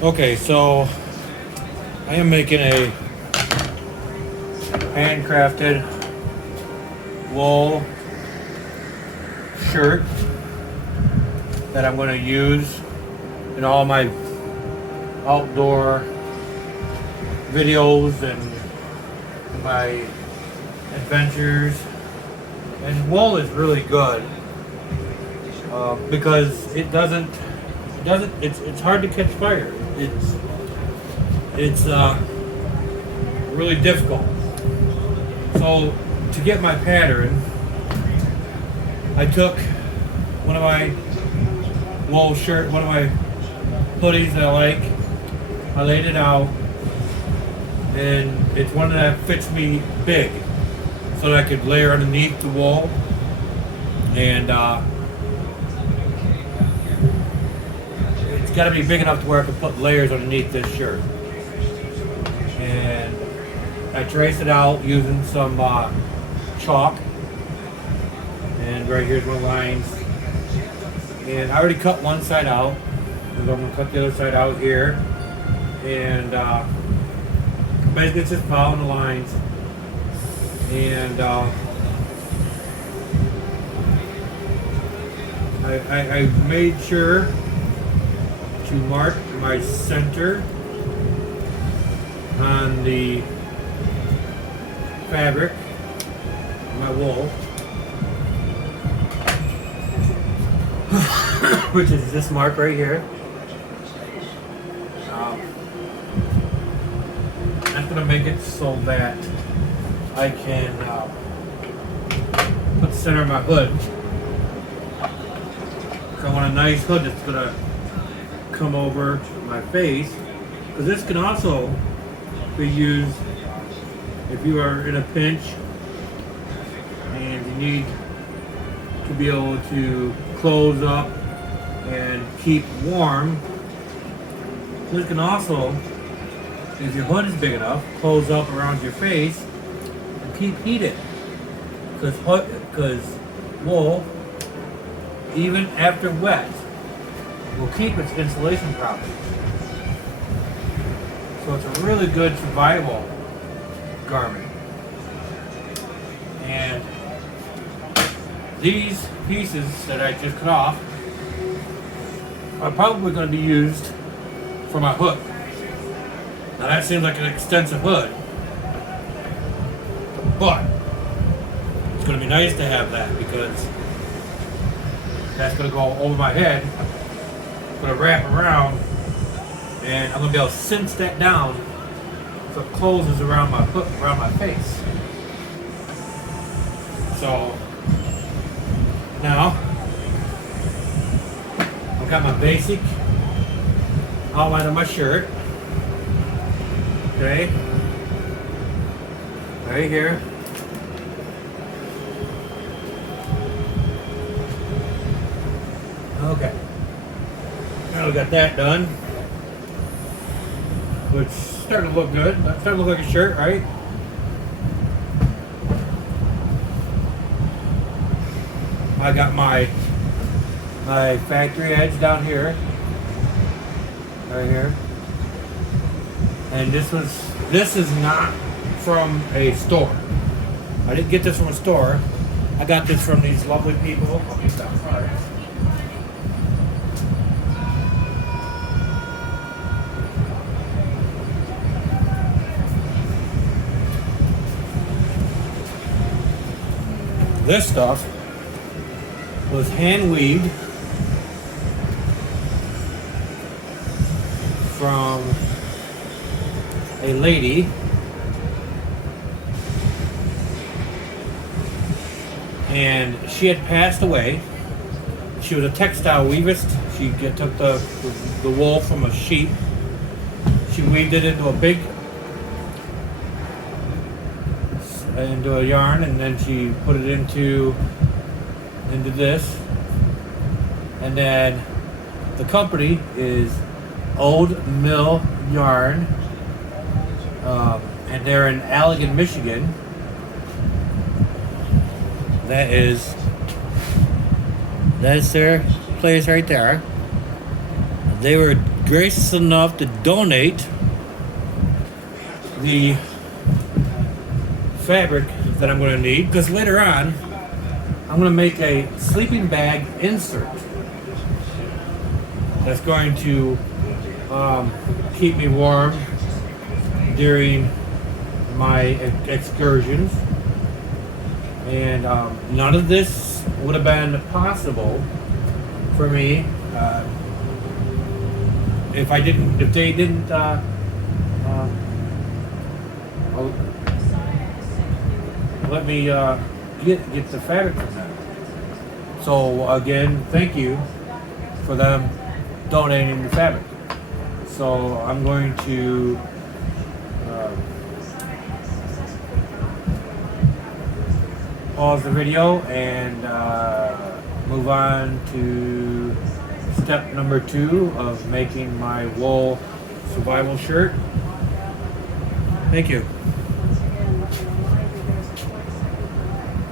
Okay, so I am making a handcrafted wool shirt that I'm going to use in all my outdoor videos and my adventures. And wool is really good because it's hard to catch fire. It's really difficult. So to get my pattern, I took one of my wool shirt, one of my hoodies that I like. I laid it out, and it's one that fits me big, so that I could layer underneath the wool. And it's got to be big enough to where I can put layers underneath this shirt. And I traced it out using some chalk. And right here's my lines. And I already cut one side out, because I'm going to cut the other side out here. And basically it's just following the lines. And I made sure to mark my center on the fabric, my wool, which is this mark right here. I'm going to make it so that I can put the center of my hood. So I want a nice hood that's going to come over my face, because this can also be used if you are in a pinch and you need to be able to close up and keep warm. This can also, if your hood is big enough, close up around your face and keep heated, because wool, even after wet, will keep its insulation properties. So it's a really good survival garment. And these pieces that I just cut off are probably going to be used for my hood. Now that seems like an extensive hood, but it's going to be nice to have that, because that's going to go over my head. It's going to wrap around, and I'm going to be able to cinch that down so it closes around my hook, around my face. So now I've got my basic outline of my shirt. Okay, right here. Okay, now we got that done, which is starting to look good. It's starting to look like a shirt, right? I got my factory edge down here, right here, and this is not from a store. I didn't get this from a store. I got this from these lovely people. I'll get that part. This stuff was hand weaved from a lady and she had passed away. She was a textile weavist. She took the wool from a sheep. She weaved it into a yarn, and then she put it into this. And then the company is Old Mill Yarn, and they're in Allegan, Michigan. That's their place right there. They were gracious enough to donate the fabric that I'm going to need, because later on I'm going to make a sleeping bag insert that's going to keep me warm during my excursions. And none of this would have been possible for me if they didn't let me get the fabric from them. So again, thank you for them donating the fabric. So I'm going to pause the video and move on to step number 2 of making my wool survival shirt. Thank you.